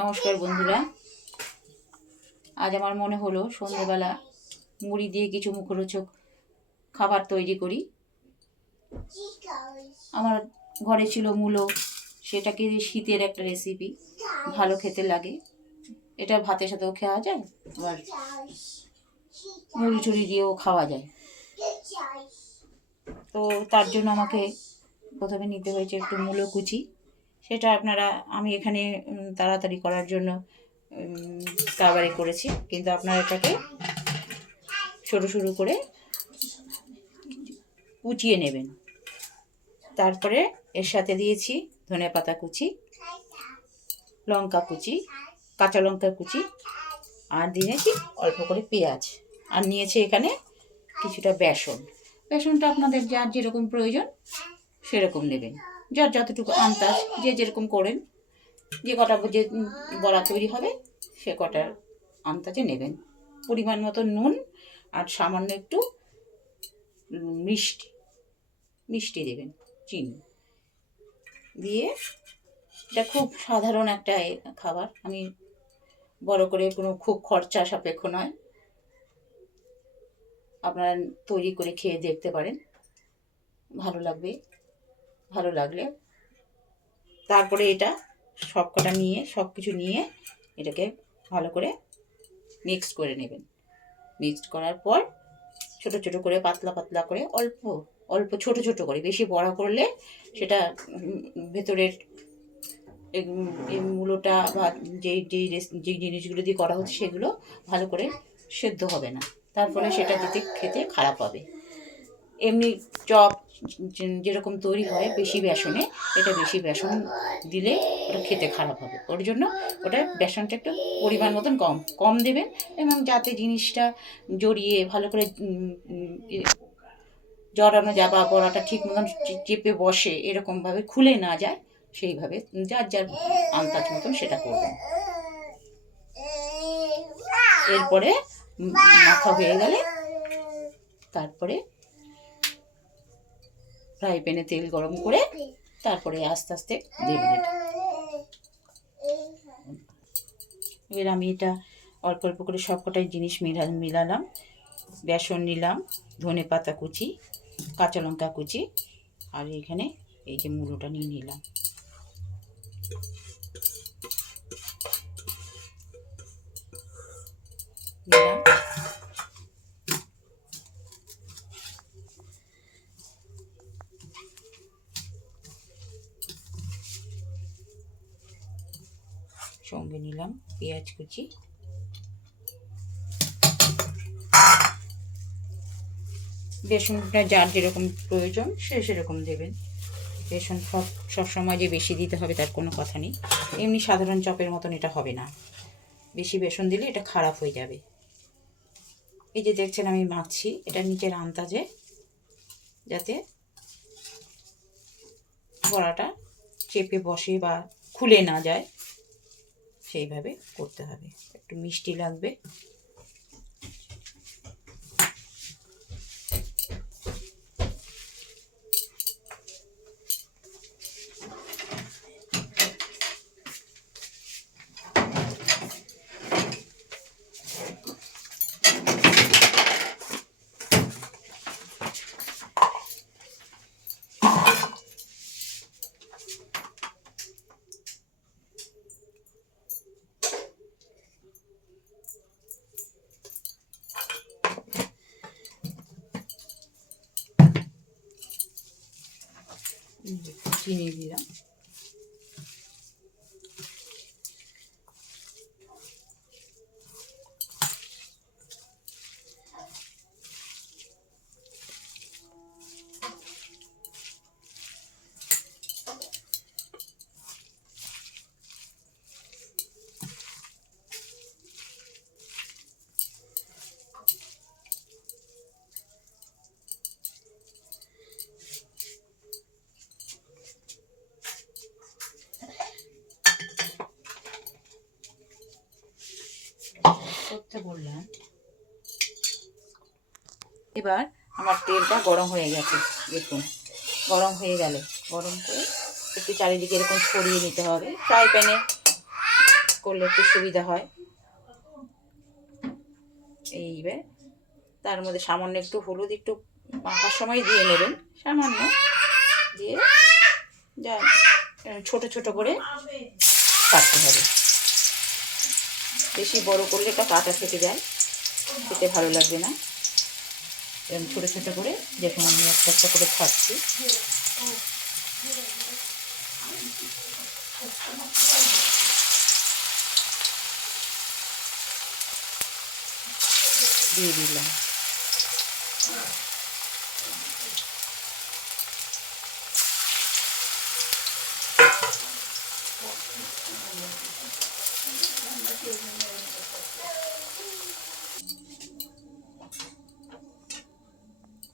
নমস্কার বন্ধুরা, আজ আমার মনে হলো সন্ধ্যেবেলা মুড়ি দিয়ে কিছু মুখরোচক খাবার তৈরি করি। আমার ঘরে ছিল মূলো, সেটাকে শীতের একটা রেসিপি, ভালো খেতে লাগে। এটা ভাতের সাথেও খাওয়া যায়, আবার মুড়ি টুড়ি দিয়েও খাওয়া যায়। তো তার জন্য আমাকে প্রথমে নিতে হয়েছে একটু মূলো কুচি। সেটা আমি এখানে তাড়াতাড়ি করার জন্য কাবারে করেছি, কিন্তু আপনারা এটাকে সরু সরু করে কুচিয়ে নেবেন। তারপরে এর সাথে দিয়েছি ধনেপাতা কুচি, লঙ্কা কুচি, কাঁচা লঙ্কা কুচি, আর দিয়েছি অল্প করে পেঁয়াজ, আর নিয়েছি এখানে কিছুটা বেসন। বেসনটা আপনাদের যার যেরকম প্রয়োজন সেরকম নেবেন, যার যতটুকু আন্দাজ, যে যেরকম করেন, যে কটা যে বড়া তৈরি হবে সে কটার আন্দাজে নেবেন। পরিমাণ মতো নুন আর সামান্য একটু মিষ্টি দেবেন, চিনি দিয়ে। এটা খুব সাধারণ একটা খাবার, আমি বড় করে কোনো খুব খরচা সাপেক্ষ নয়। আপনারা তৈরি করে খেয়ে দেখতে পারেন, ভালো লাগবে। ভালো লাগলে তারপরে এটা সবকটা নিয়ে, সব কিছু নিয়ে এটাকে ভালো করে মিক্স করে নেবেন। মিক্সড করার পর ছোট ছোট করে, পাতলা পাতলা করে, অল্প অল্প ছোট ছোট করে, বেশি বড়া করলে সেটা ভেতরের এই মূলোটা বা যেই জিনিসগুলো দিয়ে করা হচ্ছে সেগুলো ভালো করে সেদ্ধ হবে না, তার ফলে সেটা খেতে খারাপ হবে। এমনি চপ যেরকম তৈরি হয় বেশি বেসনে, এটা বেশি বেসন দিলে ওটা খেতে খারাপ হবে। ওর জন্য ওটা বেসনটা একটু পরিমাণ মতন কম কম দেবেন, এবং যাতে জিনিসটা জড়িয়ে ভালো করে জড়ানো যায় বা বড়াটা ঠিক মতন চেপে বসে, এরকমভাবে খুলে না যায়, সেইভাবে যার যার আন্দাজ মতন সেটা করবেন। এরপরে মাখা হয়ে গেলে তারপরে ফ্রাই প্যানে তেল গরম করে তারপরে আস্তে আস্তে দেবেন। এবার আমি এটা অল্প অল্প করে সবকটাই জিনিস মিলালাম। বেসন নিলাম, ধনেপাতা কুচি, কাঁচা লঙ্কা কুচি, আর এখানে এই যে মূলোটা নিয়ে নিলাম। সঙ্গে নিলাম পেঁয়াজ কুচি, বেসনটা যার যেরকম প্রয়োজন সে সেরকম দেবেন। বেসন সবসময় যে বেশি দিতে হবে তার কোনো কথা নেই, এমনি সাধারণ চপের মতন এটা হবে না, বেশি বেসন দিলে এটা খারাপ হয়ে যাবে। এই যে দেখছেন আমি মাখছি, এটা নিচের আন্দাজে, যাতে বড়াটা চেপে বসে বা খুলে না যায় সেইভাবে করতে হবে। একটু মিষ্টি লাগবে। চিনি দিলাম, করতে বললাম। এবার আমার তেলটা গরম হয়ে গেছে, দেখুন গরম হয়ে গেলে গরম করে একটু চারিদিকে এরকম ছড়িয়ে নিতে হবে। ফ্রাই প্যানে করলে একটু সুবিধা হয়। এইবার তার মধ্যে সামান্য একটু হলুদ একটু মাখার সময় দিয়ে নেবেন, সামান্য দিয়ে যা ছোট ছোট করে কাটতে হবে। বেশি বড় করলে এটা কাটা থেকে যায়, খেতে ভালো লাগবে না। এরকম ছোটো ছোটো করে দেখুন আমি একটা একটা করে খাচ্ছি। দিয়ে দিলাম।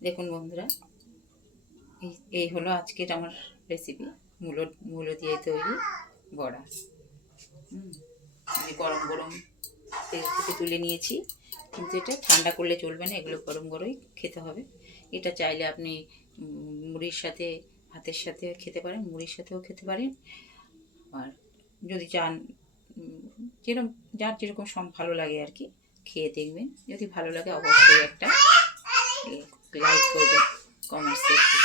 দেখুন বন্ধুরা, এই হলো আজকের আমার রেসিপি, মূলো দিয়ে তৈরি বড়া। আমি গরম গরম তেল থেকে তুলে নিয়েছি, কিন্তু এটা ঠান্ডা করলে চলবে না, এগুলো গরম গরমই খেতে হবে। এটা চাইলে আপনি মুড়ির সাথে, ভাতের সাথে খেতে পারেন, মুড়ির সাথেও খেতে পারেন। আর যদি চান, যেরকম যার যেরকম ভালো লাগে আর কি, খেয়ে দেখবেন। যদি ভালো লাগে অবশ্যই একটা লাইক করবেন, কমেন্টস করবেন।